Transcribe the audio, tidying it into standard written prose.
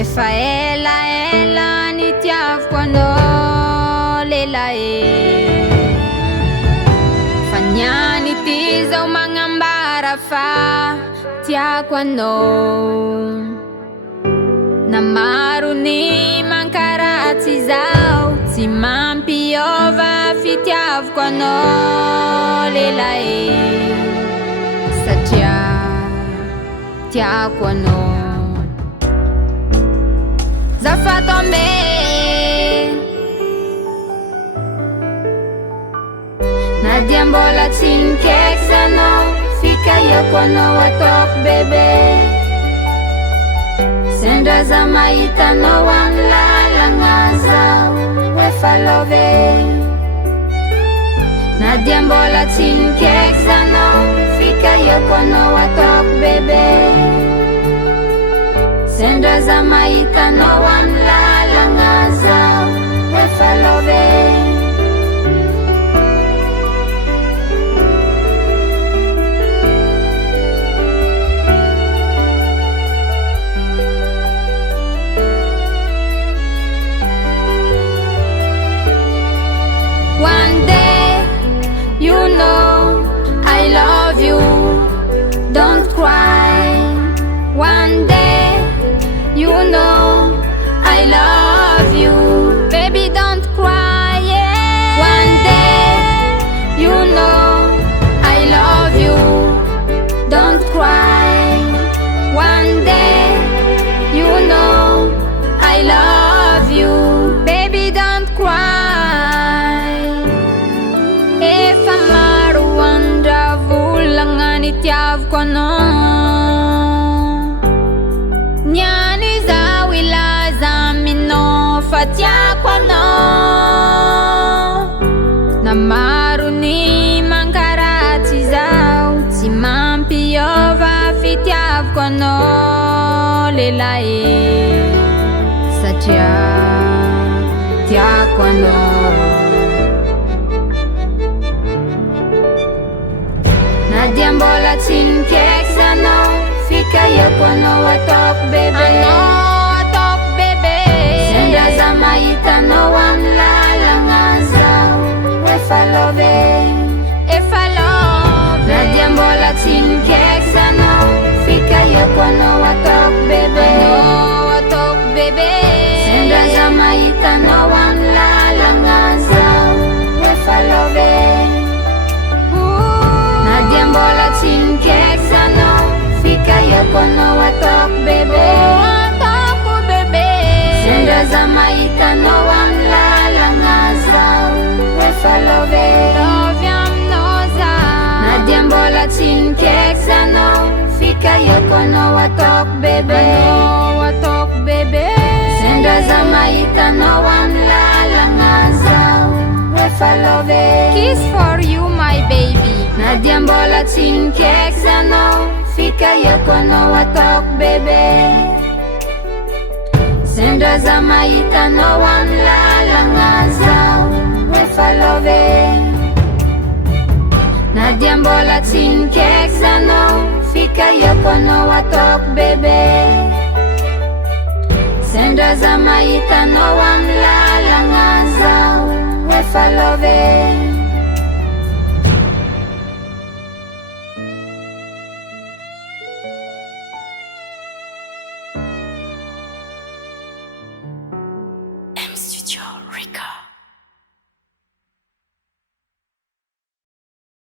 Efa ela nitiaviko anao lelahy, fa niany ity zao magnambara fa tiako anao. Na maro ny mankaratsy zao, tsy mampiova fitiaviko anao lelahy, satria tiako anao. Zafato ambe na dia mbola tsy nikaiky anao, fikahiko anao ataoko bebe. Sendra za mahita anao amin'ny lalagna zao efa love. Na dia mbola tsy nikaiky anao, fikahiko anao ataoko bebe. Sendra za mahita anao amin'ny lalagna zao efa love. One day, you know I love you, don't cry. One day, you know I love you, baby don't cry, yeah. One day, you know I love you, don't cry. One day, you know I love you, baby don't cry. Efa maro andra volagna nitiaviko anao, niany zao ilaza aminao fa tiako anao. Na maro ny mankaratsy zao, tsy mampiova fitiaviko anao lelahy, satria tiako anao. Na dia mbola tsy nikaiky anao, fikahiko anao ataoko bebe. Ataoko bebe. Sendra za mahita anao amin'ny lalagna zao efa love. Efa love. Na dia mbola tsy nikaiky anao, fikahiko anao ataoko bebe. Ataoko bebe. Sendra za mahita anao amin'ny lalagna zao efa love. Na dia mbola tsy nikaiky anao, fikahiko anao ataoko bebe. Ataoko bebe. Sendra za mahita anao amin'ny lalagna zao efa love. Love aminao zao. Na dia mbola tsy nikaiky anao, fikahiko anao ataoko bebe. Ataoko bebe. Sendra za mahita anao amin'ny lalagna zao efa love. Kiss for you my baby. Na dia mbola tsy nikaiky anao, fikahiko anao ataoko bebe. Sendra za mahita anao amin'ny lalagna zao efa love. Na dia mbola tsy nikaiky anao, fikahiko anao ataoko bebe. Sendra za mahita anao amin'ny lalagna zao efa love.